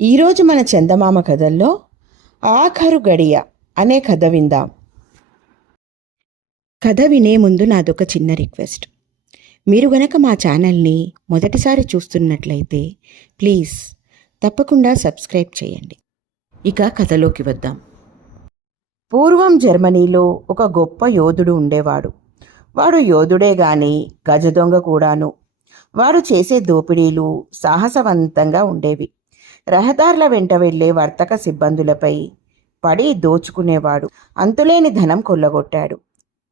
ఈరోజు మన చందమామ కథల్లో ఆఖరు గడియ అనే కథ విందాం. కథ వినే ముందు నాదొక చిన్న రిక్వెస్ట్. మీరు గనక మా ఛానల్ని మొదటిసారి చూస్తున్నట్లయితే ప్లీజ్ తప్పకుండా సబ్స్క్రైబ్ చేయండి. ఇక కథలోకి వద్దాం. పూర్వం జర్మనీలో ఒక గొప్ప యోధుడు ఉండేవాడు. వాడు యోధుడే గాని గజదొంగ కూడాను. వాడు చేసే దోపిడీలు సాహసవంతంగా ఉండేవి. రహదారుల వెంట వెళ్ళే వర్తక సిబ్బందులపై పడి దోచుకునేవాడు. అంతులేని ధనం కొల్లగొట్టాడు.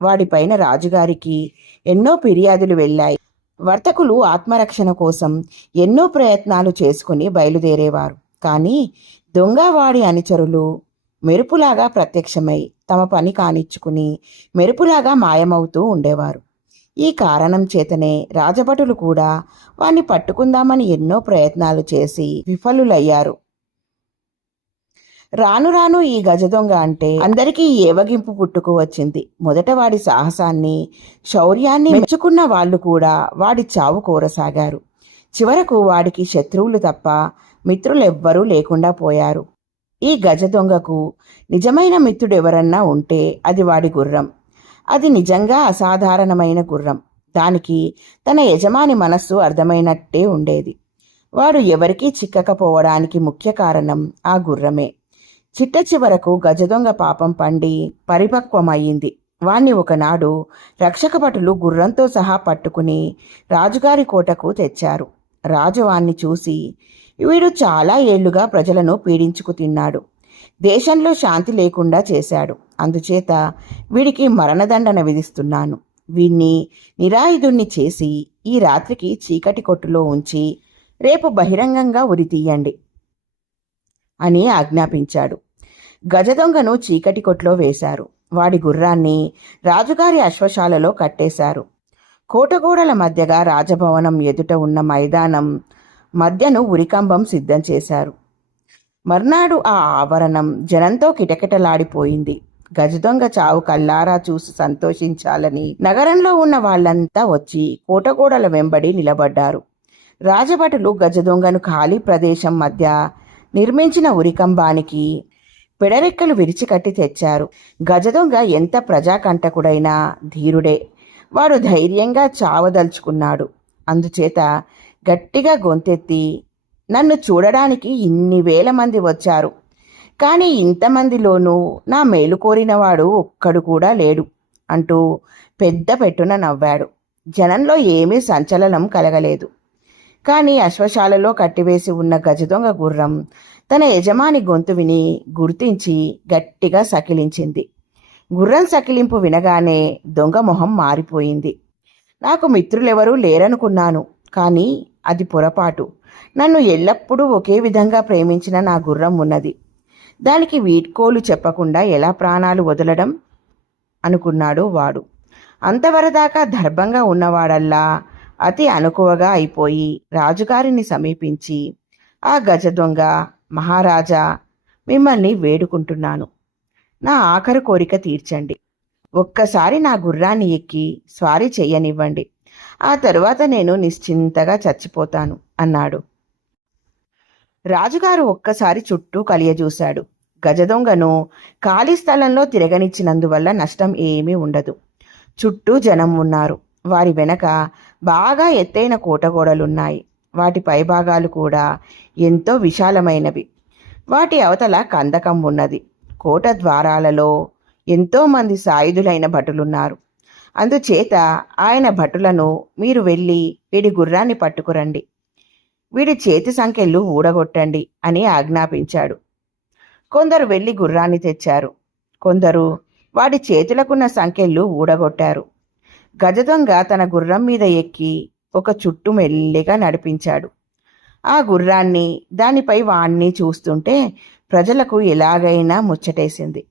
వాడిపైన రాజుగారికి ఎన్నో ఫిర్యాదులు వెళ్ళాయి. వర్తకులు ఆత్మరక్షణ కోసం ఎన్నో ప్రయత్నాలు చేసుకుని బయలుదేరేవారు. కానీ దొంగవాడి అనుచరులు మెరుపులాగా ప్రత్యక్షమై తమ పని కానిచ్చుకుని మెరుపులాగా మాయమవుతూ ఉండేవారు. ఈ కారణం చేతనే రాజభటులు కూడా వాణ్ణి పట్టుకుందామని ఎన్నో ప్రయత్నాలు చేసి విఫలులయ్యారు. రాను రాను ఈ గజదొంగ అంటే అందరికీ ఏవగింపు పుట్టుకు వచ్చింది. మొదట వాడి సాహసాన్ని శౌర్యాన్ని మెచ్చుకున్న వాళ్ళు కూడా వాడి చావు కోరసాగారు. చివరకు వాడికి శత్రువులు తప్ప మిత్రులెవ్వరూ లేకుండా పోయారు. ఈ గజ దొంగకు నిజమైన మిత్రుడు ఎవరన్నా ఉంటే అది వాడి గుర్రం. అది నిజంగా అసాధారణమైన గుర్రం. దానికి తన యజమాని మనస్సు అర్థమైనట్టే ఉండేది. వాడు ఎవరికీ చిక్కకపోవడానికి ముఖ్య కారణం ఆ గుర్రమే. చిట్ట చివరకు గజదొంగ పాపం పండి పరిపక్వమయ్యింది. వాణ్ణి ఒకనాడు రక్షకభటులు గుర్రంతో సహా పట్టుకుని రాజుగారి కోటకు తెచ్చారు. రాజు వాణ్ణి చూసి వీడు చాలా ఏళ్ళుగా ప్రజలను పీడించుకు తిన్నాడు. దేశంలో శాంతి లేకుండా చేశాడు. అందుచేత వీడికి మరణదండన విధిస్తున్నాను. వీణ్ణి నిరాయుధుణ్ణి చేసి ఈ రాత్రికి చీకటి కొట్టులో ఉంచి రేపు బహిరంగంగా ఉరితీయండి అని ఆజ్ఞాపించాడు. గజదొంగను చీకటి కొట్లో వేశారు. వాడి గుర్రాన్ని రాజుగారి అశ్వశాలలో కట్టేశారు. కోటగోడల మధ్యగా రాజభవనం ఎదుట ఉన్న మైదానం మధ్యను ఉరికంబం సిద్ధం చేశారు. మర్నాడు ఆ ఆవరణం జనంతో కిటకిటలాడిపోయింది. గజదొంగ చావు కల్లారా చూసి సంతోషించాలని నగరంలో ఉన్న వాళ్ళంతా వచ్చి కోటగోడల వెంబడి నిలబడ్డారు. రాజభటులు గజదొంగను ఖాళీ ప్రదేశం మధ్య నిర్మించిన ఉరికంబానికి పెడరెక్కలు విరిచికట్టి తెచ్చారు. గజదొంగ ఎంత ప్రజాకంటకుడైనా ధీరుడే. వాడు ధైర్యంగా చావదలుచుకున్నాడు. అందుచేత గట్టిగా గొంతెత్తి నన్ను చూడడానికి ఇన్ని వేల మంది వచ్చారు. కానీ ఇంతమందిలోనూ నా మేలు కోరినవాడు ఒక్కడు కూడా లేడు అంటూ పెద్ద పెట్టున నవ్వాడు. జనంలో ఏమీ సంచలనం కలగలేదు. కానీ అశ్వశాలలో కట్టివేసి ఉన్న గజదొంగ గుర్రం తన యజమాని గొంతు విని గుర్తించి గట్టిగా సకిలించింది. గుర్రం సకిలింపు వినగానే దొంగ మొహం మారిపోయింది. నాకు మిత్రులెవరూ లేరనుకున్నాను కానీ అది పొరపాటు. నన్ను ఎల్లప్పుడూ ఒకే విధంగా ప్రేమించిన నా గుర్రం ఉన్నది. దానికి వీడ్కోలు చెప్పకుండా ఎలా ప్రాణాలు వదలడం? అనుకున్నాడు వాడు. అంతవరదాకా దర్భంగా ఉన్నవాడల్లా అతి అనుకువగా అయిపోయి రాజుగారిని సమీపించి ఆ గజ దొంగ మహారాజా మిమ్మల్ని వేడుకుంటున్నాను. నా ఆఖరు కోరిక తీర్చండి. ఒక్కసారి నా గుర్రాన్ని ఎక్కి స్వారీ చెయ్యనివ్వండి ఆ తరువాత నేను నిశ్చింతగా చచ్చిపోతాను అన్నాడు. రాజుగారు ఒక్కసారి చుట్టూ కలియజూశాడు. గజదొంగను ఖాళీ స్థలంలో తిరగనిచ్చినందువల్ల నష్టం ఏమీ ఉండదు. చుట్టూ జనం ఉన్నారు. వారి వెనక బాగా ఎత్తైన కోటగోడలున్నాయి. వాటి పైభాగాలు కూడా ఎంతో విశాలమైనవి. వాటి అవతల కందకం ఉన్నది. కోట ద్వారాలలో ఎంతోమంది సాయుధులైన భటులున్నారు. అందుచేత ఆయన భటులను మీరు వెళ్ళి వీడి గుర్రాన్ని పట్టుకురండి. వీడి చేతి సంఖ్యలు ఊడగొట్టండి అని ఆజ్ఞాపించాడు. కొందరు వెళ్ళి గుర్రాన్ని తెచ్చారు. కొందరు వాడి చేతులకున్న సంఖ్యలు ఊడగొట్టారు. గజదొంగ తన గుర్రం మీద ఎక్కి ఒక చుట్టు మెల్లిగా నడిపించాడు. ఆ గుర్రాన్ని దానిపై వాణ్ణి చూస్తుంటే ప్రజలకు ఎలాగైనా ముచ్చటేసింది.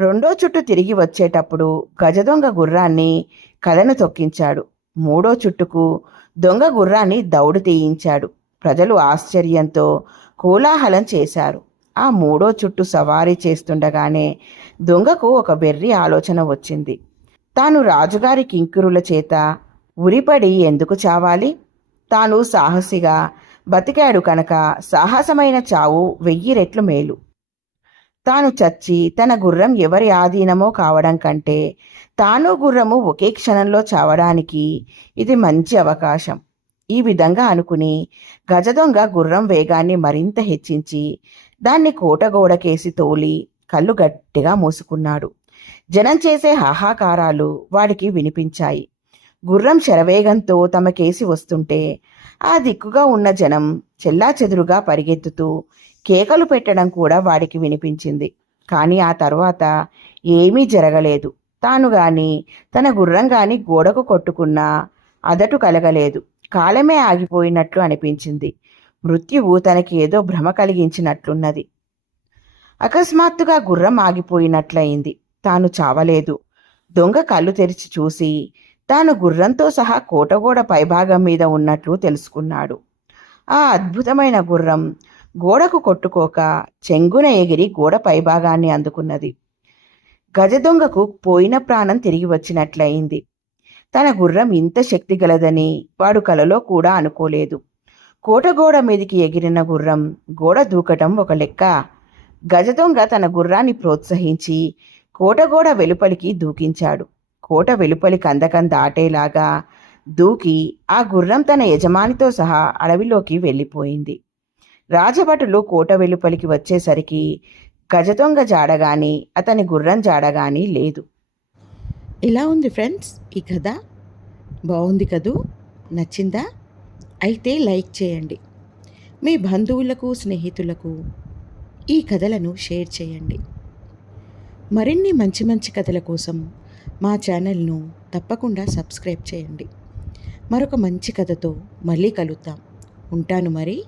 రెండో చుట్టు తిరిగి వచ్చేటప్పుడు గజదొంగ గుర్రాన్ని కలను తొక్కించాడు. మూడో చుట్టుకు దొంగ గుర్రాన్ని దౌడు తీయించాడు. ప్రజలు ఆశ్చర్యంతో కోలాహలం చేశారు. ఆ మూడో చుట్టు సవారీ చేస్తుండగానే దొంగకు ఒక వెర్రి ఆలోచన వచ్చింది. తాను రాజుగారి కింకురుల చేత ఉరిపడి ఎందుకు చావాలి? తాను సాహసిగా బతికాడు కనుక సాహసమైన చావు వెయ్యి రెట్లు మేలు. తాను చచ్చి తన గుర్రం ఎవరి ఆధీనమో కావడం కంటే తాను గుర్రము ఒకే క్షణంలో చావడానికి ఇది మంచి అవకాశం. ఈ విధంగా అనుకుని గజదొంగ గుర్రం వేగాన్ని మరింత హెచ్చించి దాన్ని కోటగోడకేసి తోలి కళ్ళు గట్టిగా మూసుకున్నాడు. జనం చేసే హాహాకారాలు వాడికి వినిపించాయి. గుర్రం శరవేగంతో తమ కేసి వస్తుంటే ఆ దిక్కుగా ఉన్న జనం చెల్లాచెదురుగా పరిగెత్తుతూ కేకలు పెట్టడం కూడా వాడికి వినిపించింది. కానీ ఆ తర్వాత ఏమీ జరగలేదు. తాను గాని తన గుర్రం గాని గోడకు కొట్టుకున్నా అదటు కలగలేదు. కాలమే ఆగిపోయినట్లు అనిపించింది. మృత్యువు తనకి ఏదో భ్రమ కలిగించినట్లున్నది. అకస్మాత్తుగా గుర్రం ఆగిపోయినట్లయింది. తాను చావలేదు. దొంగ కళ్ళు తెరిచి చూసి తాను గుర్రంతో సహా కోటగోడ పైభాగం మీద ఉన్నట్లు తెలుసుకున్నాడు. ఆ అద్భుతమైన గుర్రం గోడకు కొట్టుకోక చెంగున ఎగిరి గోడ పైభాగాన్ని అందుకున్నది. గజ దొంగకు పోయిన ప్రాణం తిరిగి వచ్చినట్లయింది. తన గుర్రం ఇంత శక్తి గలదని వాడు కలలో కూడా అనుకోలేదు. కోటగోడ మీదికి ఎగిరిన గుర్రం గోడ దూకటం ఒక లెక్క. గజదొంగ తన గుర్రాన్ని ప్రోత్సహించి కోటగోడ వెలుపలికి దూకించాడు. కోట వెలుపలి కందకం దాటేలాగా దూకి ఆ గుర్రం తన యజమానితో సహా అడవిలోకి వెళ్ళిపోయింది. రాజభటులు కోట వెలుపలికి వచ్చేసరికి గజదొంగ జాడగాని అతని గుర్రం జాడగాని లేదు. ఇలా ఉంది ఫ్రెండ్స్ ఈ కథ. బాగుంది కదూ? నచ్చిందా? అయితే లైక్ చేయండి. మీ బంధువులకు స్నేహితులకు ఈ కథలను షేర్ చేయండి. మరిన్ని మంచి మంచి కథల కోసం మా ఛానల్ను తప్పకుండా సబ్స్క్రైబ్ చేయండి. మరొక మంచి కథతో మళ్ళీ కలుద్దాం. ఉంటాను మరి.